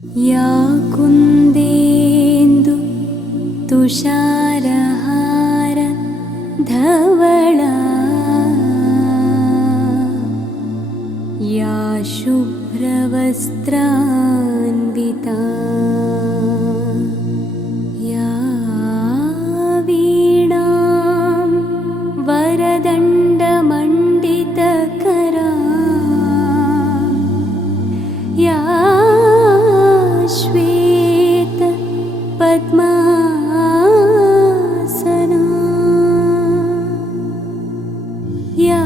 या कुन्देन्दु तुषारहार धवला या शुभ्रवस्त्रान्विता या वीणां वरदण्डमण्डितकरा या श्वेत पद्मासना या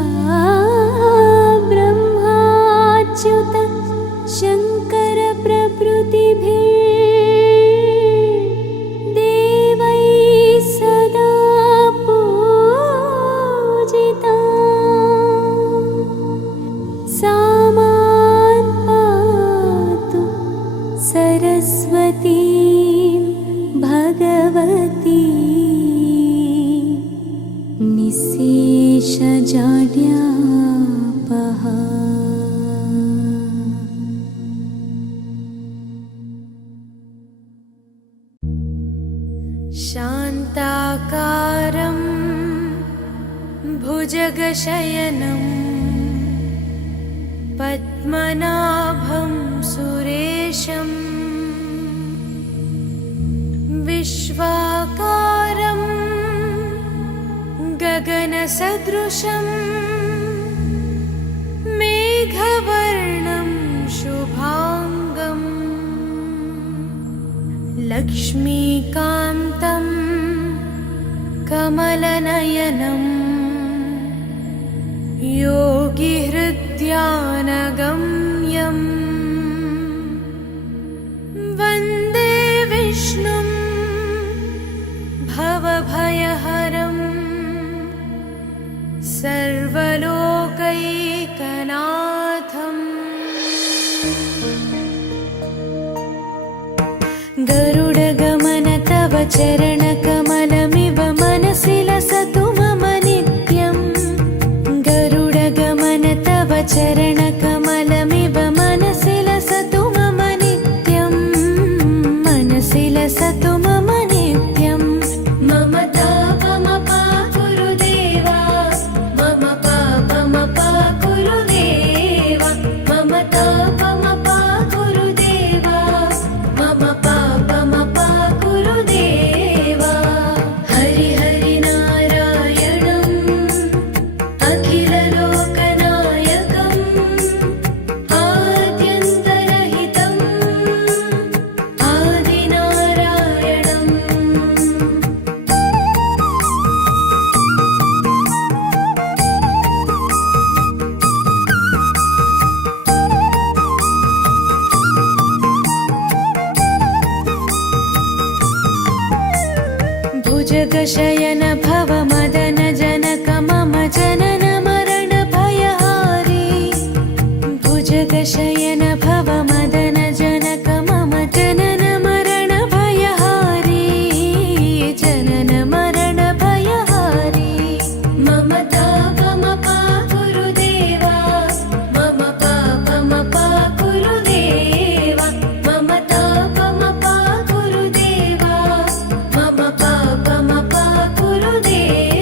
ब्रह्माच्युत शङ्कर प्रभृतिभिर्देवैः सदा पूजिता सा मां पातु सरस्वती भगवती निःशेषजाड्यापहा। शान्ताकारं भुजगशयनं पद्मनाभं सुरेशं विश्वाकारं गगनसदृशं मेघवर्णं शुभांगं लक्ष्मीकान्तं कमलनयनं योगिहृद्यानगम्यं वन्दे विष्णुं भवभयहरं सर्वलोकैकनाथम्। गरुडगमन तव चरणकमलमिव मनसि लसतु मम नित्यं। गरुडगमन तव चरणकमलमिव मनसि लसतु मम नित्यं। मनसि लसतु मम नित्यं। मम तापमपा गुरुदेवा मम पापमपा गुरुदेवा मम तापमपा गुरुदेवा मम पापमपा गुरुदेवा। हरि हरि नारायणम् अखिललोकनायकम् आद्यन्तरहितम् आदिनारायणम्। भुजगशयन भव मदन जनक मम जनन मरण भयहारी। भुजगशयन भव मदन जनक मम जनन मरण भयहारी। जनन मरण भयहारी। मम तापमपा गुरुदेवा मम पापमपा गुरुदेवा मम तापमपा गुरुदेवा मम पापमपा गुरुदेवा।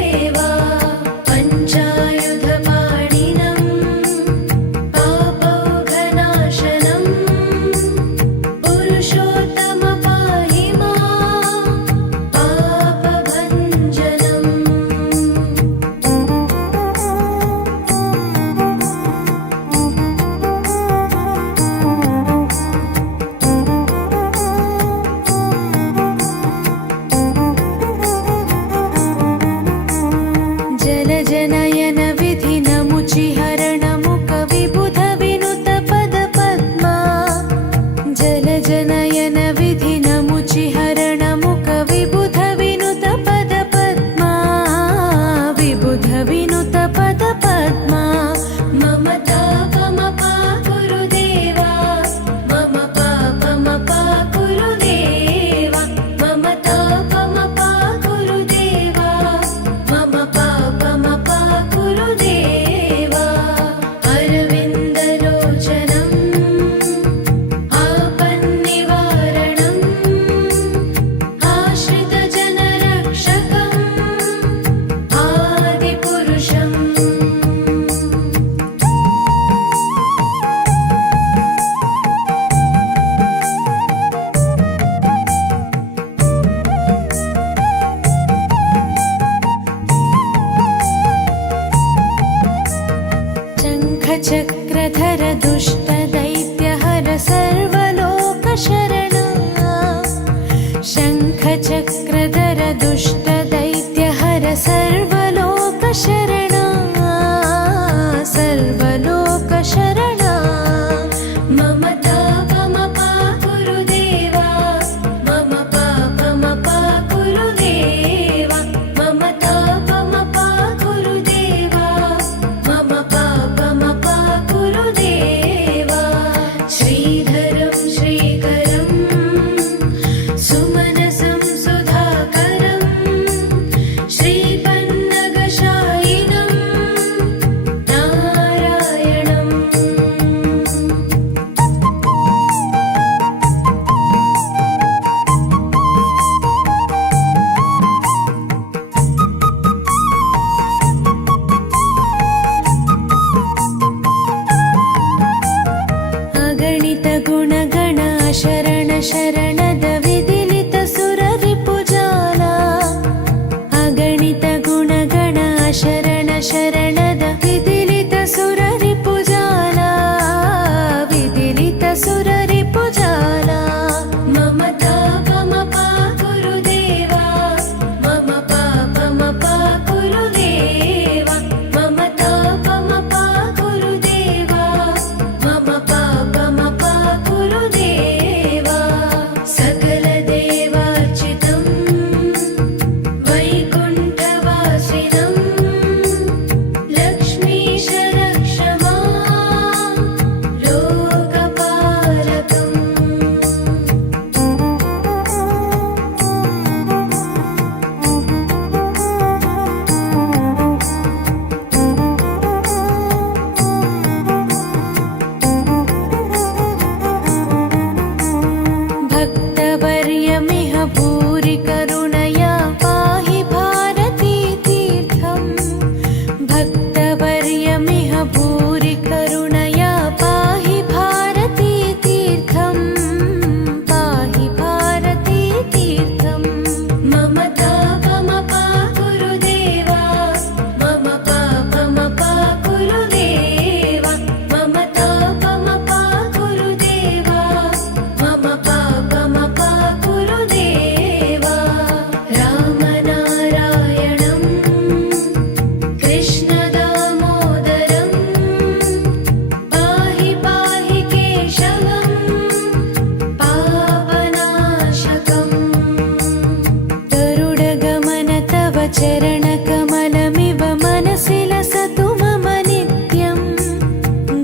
ಶರಣ ಶರಣದ ವಿದಿಲಿತ ಸುರರಿಪುಜಾಲ ಅಗಣಿತ ಗುಣಗಣ ಶರಣ ಶರಣದ ವಿದಿಲಿತ ಸುರರಿಪುಜಾಲ ವಿದಿಲಿತ ಸುರರಿಪುಜಾಲ ಮಮತಾ ಪಮಪ ಗುರುದೇವ ಮಮ ಪಾಪಮಪ ಗುರುದೇವ ಮಮತಾ ಪಮಪ ಗುರುದೇವ ಮಮ ಪಾಪಮಪ ಗುರುದೇವ ಸಕಲ ದೇವಾರ್ಚಿತಂ ವೈಕುಂಠವಾಸಿನಂ ಲಕ್ಷ್ಮೀಶ ರಕ್ಷ ಮಾಂ ಲೋಕಪಾಲಕಂ. भक्तवर्यमिह भूरि करुणया पाहि भारती तीर्थम् भक्तवर्यमिह भूरि करुणया पाहि भारती तीर्थम् पाहि भारती तीर्थम् ममता पमपा गुरुदेवा मम पापमपा गुरुदेवा ममता पमपा गुरुदेवा मम पापमपा गुरुदेवा रामनारायणं कृष्णदामोदरं पाहि पाहि केशवं पापनाशकम् गरुडगमन तव चरणकमलमिव मनसि लसतु मम नित्यम्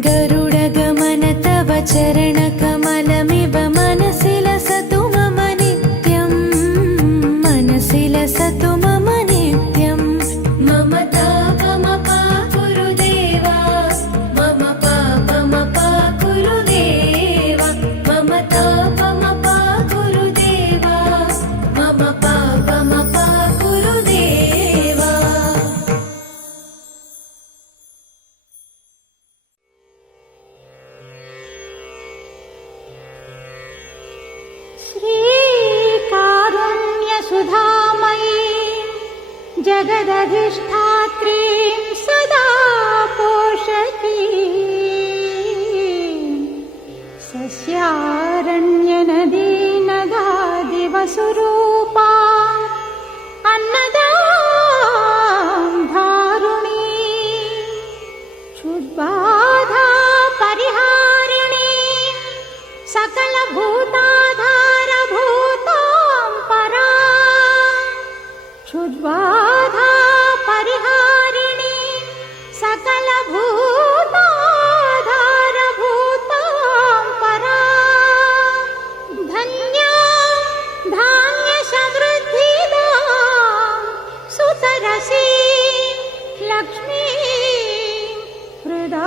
गरुडगमन तव चरणकमलमिव मनसि लसतु मम नित्यम् मनसि लसतु मम नित्यम् ममता पमपा गुरुदेवा मम पापमपा गुरुदेवा ममता पमपा गुरुदेवा मम पापमपा गुरुदेवा. श्रीकारुण्यसुधामयी जगदधिष्ठात्रीं सदा पोषती सस्यारण्यनदीनदादिवसुरूपा अन्नदां धारुणी क्षुद्बाधा परिहारिणी सकलभूताधारभूतां परा क्षुद्बाधा परिहारिणी सकलभूताधारभूतां परा धन्या धान्यसमृद्धिदां सुतरसी लक्ष्मी हृदा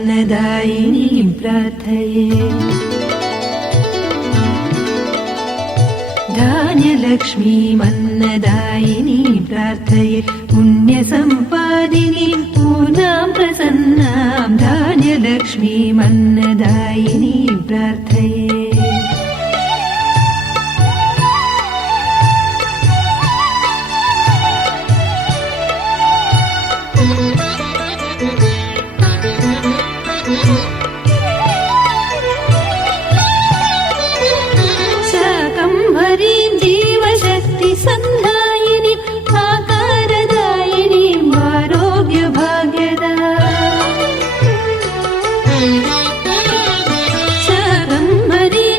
धान्यलक्ष्मीमन्नदायिनीं प्रार्थये धान्यलक्ष्मीमन्नदायिनीं प्रार्थये पुण्यसम्पादिनीं पूर्णां प्रसन्नां धान्यलक्ष्मीमन्नदायिनीं प्रार्थये शाकम्भरीं जीवशक्तिसन्धायिनीं आकारदायिनीं आरोग्यभाग्यदा शाकम्भरीं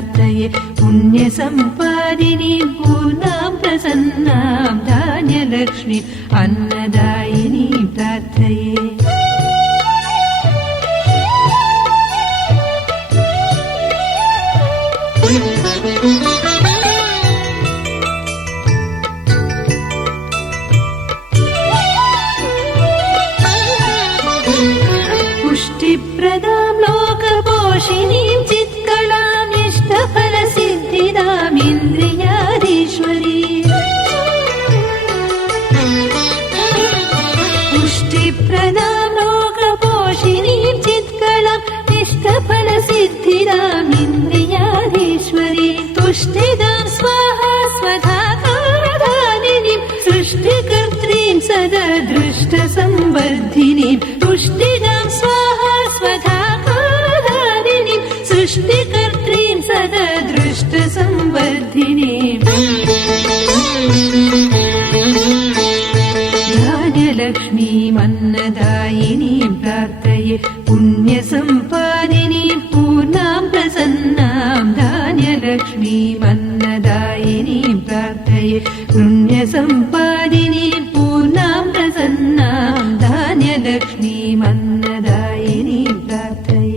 प्रार्थये पुण्यसम्पादिनीं पूर्णां प्रसन्नां धान्यलक्ष्मीम् अन्नदायिनीं प्रार्थये पुष्टिप्रदां लोकपोषिणीं चित्कलाम् इष्टफलसिद्धिदाम् इन्द्रियाधीश्वरी पुष्टिप्रदां लोकपोषिणीं चित्कलाम् इष्टफलसिद्धिदाम् इन्द्रियाधीश्वरी तुष्टिदां स्वाहा स्वधाकारानिनीं सृष्टिकर्त्रीं सदा दृष्टसंवर्धिनीं तुष्टिदां स्वाहा स्वधाकारानिनीं सृष्टिकर्त्रीं सदा दृष्टसंवर्धिनीम् धान्यलक्ष्मीम् अन्नदायिनीं प्रार्थये पुण्यसम्पादिनीं पूर्णां प्रसन्नां धान्यलक्ष्मीम् अन्नदायिनीं प्रार्थये पुण्यसम्पादिनीं पूर्णां प्रसन्नां धान्यलक्ष्मीम् अन्नदायिनीं प्रार्थये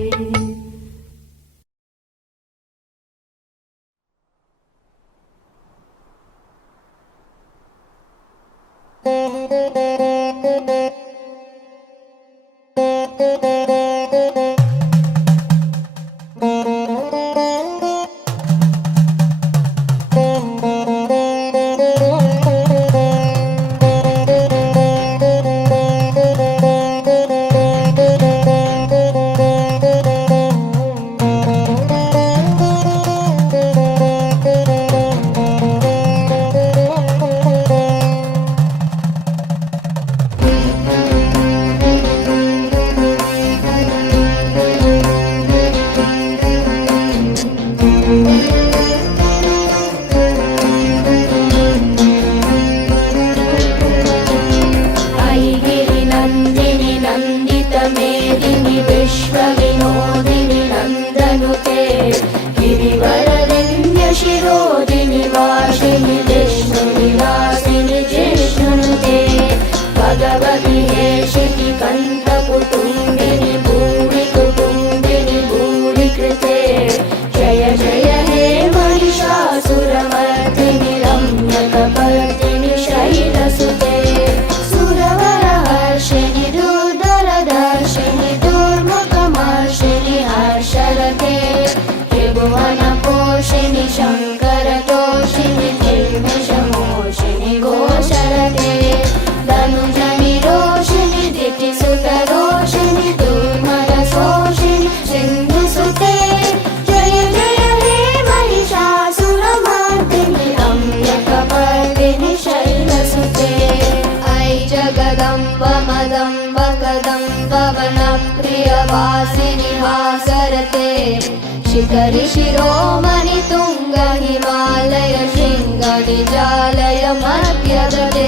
शिखरि शिरोमणि तुंग हिमालय शृंग निजालय मध्यगते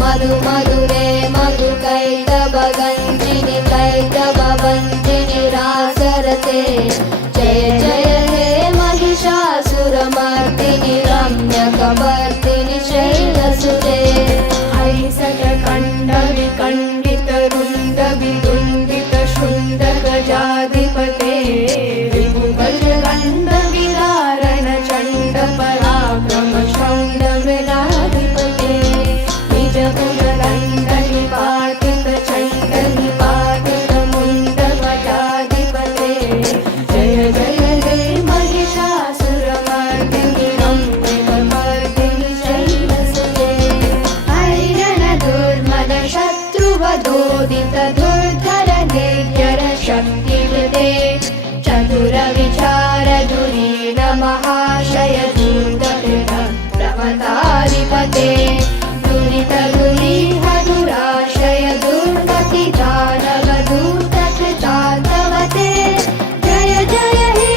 मधु मधुरे मधु कैतव गंजिनि कैतव वंजिनि रासरते जय जय हे महिषासुरमर्दिनि रम्यकवर्दिनि शैलसुते ऐसटकण्ड विकण्डित रुण्ड विदुण्डित शुण्ड गजाधिपते विभुगजगण्ड विदारण चण्ड पराक्रम शौण्ड मृगाधिपते निजभुजदण्ड निपातित चण्ड निपातित मुण्ड वटाधिपते जय जय हे महिषासुरमर्दिनि रम्यकवर्दिनि शैलसुते ऐरण दुर्मद शत्रुवधोदित दुर्धर निर्जर शक्तिकृते चतुर विचार धुरीण महाशय दूतकृत प्रमताधिपते दुरित दुरीह दुराशय दुर्गति दानव दूतकृतान्तवते जय जय हे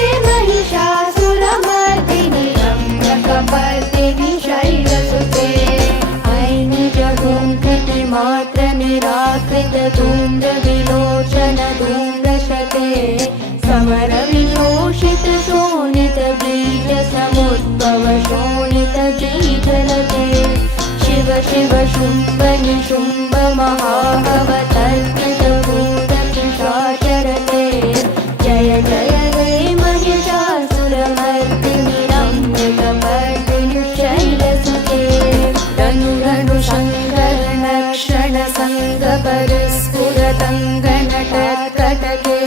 महिषासुरमर्दिनि रम्यकपर्दिनि शैलसुते ऐ निजगुंकृति मात्र निराकृत धूम्र विलोचन धूम्रशते समर विशोषित शोणित शुम्भ निशुम्भ महाहवतर्पितभूतपिशाचरते जय जय हे महिषासुरमर्दिनि रम्यकपर्दिनि शैलसुते धनु धनु शङ्कर क्षण सङ्गपरस्फुरतङ्गनटकटके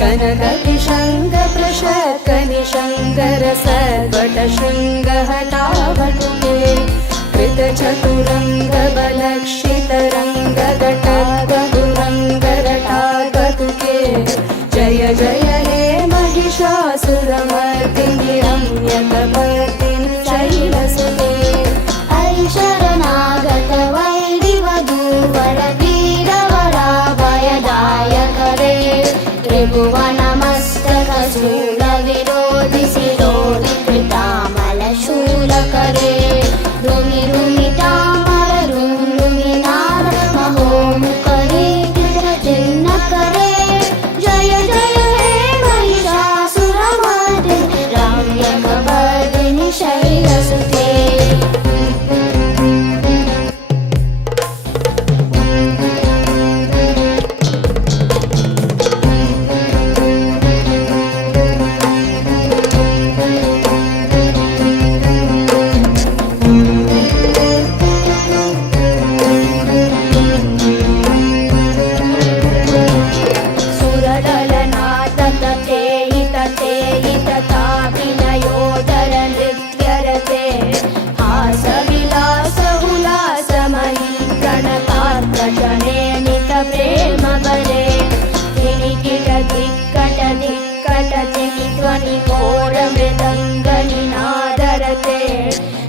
कनककिशङ्ग प्रशकनिशङ्कर सर्वट शृङ्गहटावटुके कृतचतुरङ्गबलक्षितरङ्गगटगदुरङ्गरटागतुके जय जय हे महिषासुरमर्दिनि रम्यकपर्दिनि शैलसुते ऐ शरणागत वैरिवधूवरवीरवराभयदायकरे त्रिभुवनमस्तकशूलविरोधि शिरोधिकृतामलशूलकरे रुमि रुमितामर रुमिनाद महोमुखरे चिन्नकरे जय जय हे महिषासुरमर्दिनि रम्यकपर्दिनि शैलसुते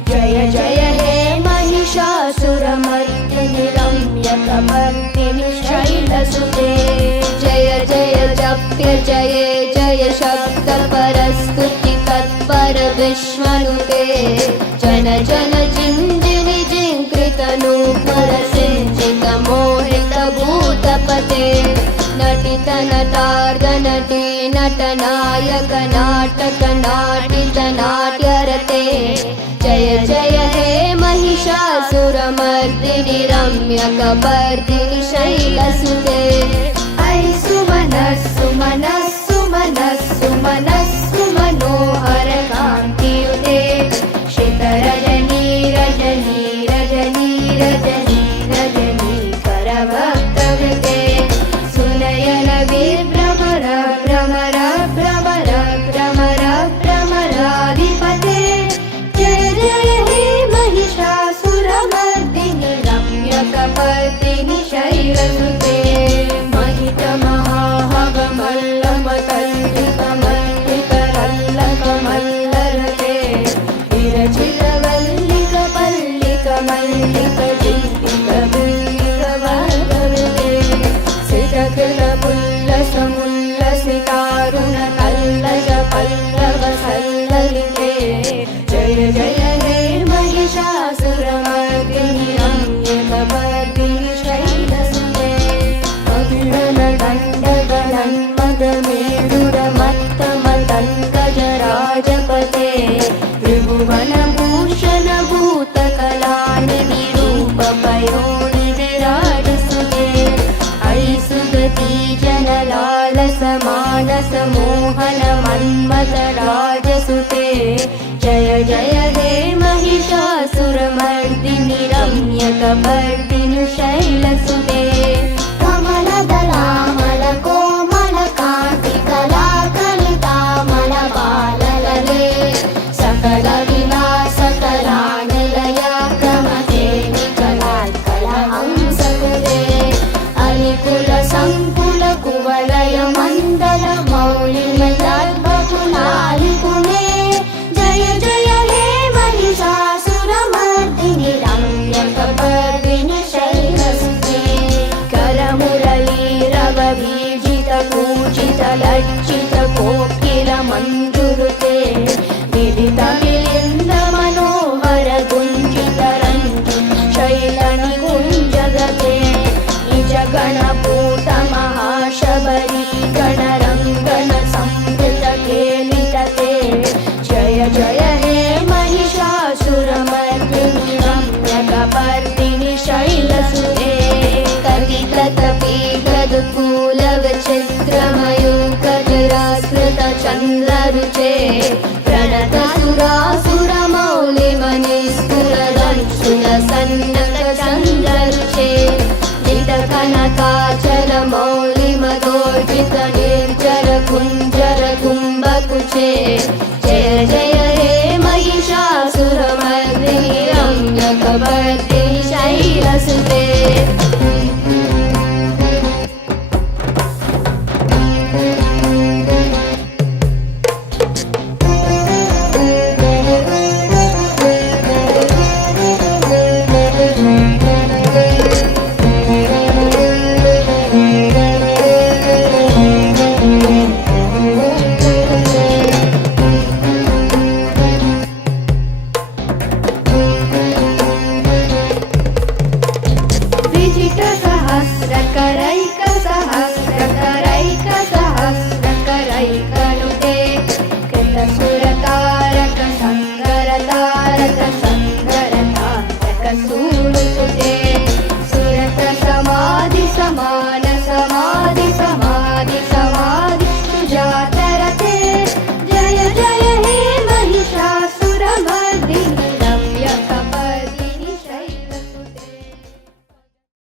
जय जय हे महिषासुरमर्दिनि रम्यकपर्दिनि शैलसुते जय जय जप्य जय जय शब्दपरस्तुति तत्पर विश्वनुते जन जन जिञ्जिनि जिङ्कृतनूपुर सिञ्चित मोहित भूतपते नटित नटार्द नटी नटनायक नाटक नाटित नाट्यरते जय जय हे महिषासुरमर्दिनि रम्यकपर्दिनि शैलसुते ऐ सुमनः सुमनः सुमनः सुमनः सुमनोहर कान्तियुते श्रितरजनी रजनी रजनी रजनी रजनी करभक्तवृते सुनयन विभ्रमर भ्रमर भ्रमर भ्रमर भ्रमराधिपते जय जय हे महिषासुरमर्दिनि रम्यकपर्दिनि शैलसुते महित महाहवमल्लमतल्लिकमल्लिकरल्लकमल्लरते विरचितवल्लिकपल्लिकमल्लिकजिह्विकविल्लिकवर्गवृते सितकृतपुल्लसमुल्लसितारुणकल्लज पल्लवसल्ललिते जय जय हे महिषासुरमर्दिनि रम्यकपर्दिनि शैलसुते अभिननदण्डगणन्मदमेरुरमत्तमतङ्गजराजपते त्रिभुवनभूषण भूतकलानिधि रूपपयोनि विराजसुते ऐ सुगती जनलालसमानस मोहन मन्मथराजसुते जय जय हे महिषासुरमर्दिनि रम्यकपर्दिनि शैलसुते कमलदलामल कोमल कान्ति कलाकलितामल बाललले सकल विलासकलानिलय क्रमते निकलात्कलहंसकृते अलिकुल संकुल कुवलय मण्डल मौलिमलद्भकुलालिकुले जय जय हे महिषासुरमर्दिनि रम्यकपर्दिनि शैलसुते करमुरलीरवभीजित कूजित लज्जित कोकिल मञ्जुरुते विदित मिलिन्द मनोहर गुञ्जित रञ्जित शैलनिकुञ्जगते निज गणपूत महाशबरी गणरङ्गन संवृत केलितते जय जय हे महिषासुरमर्दिनि रम्यकपर्दिनि कुञ्जर कुम्भकुचे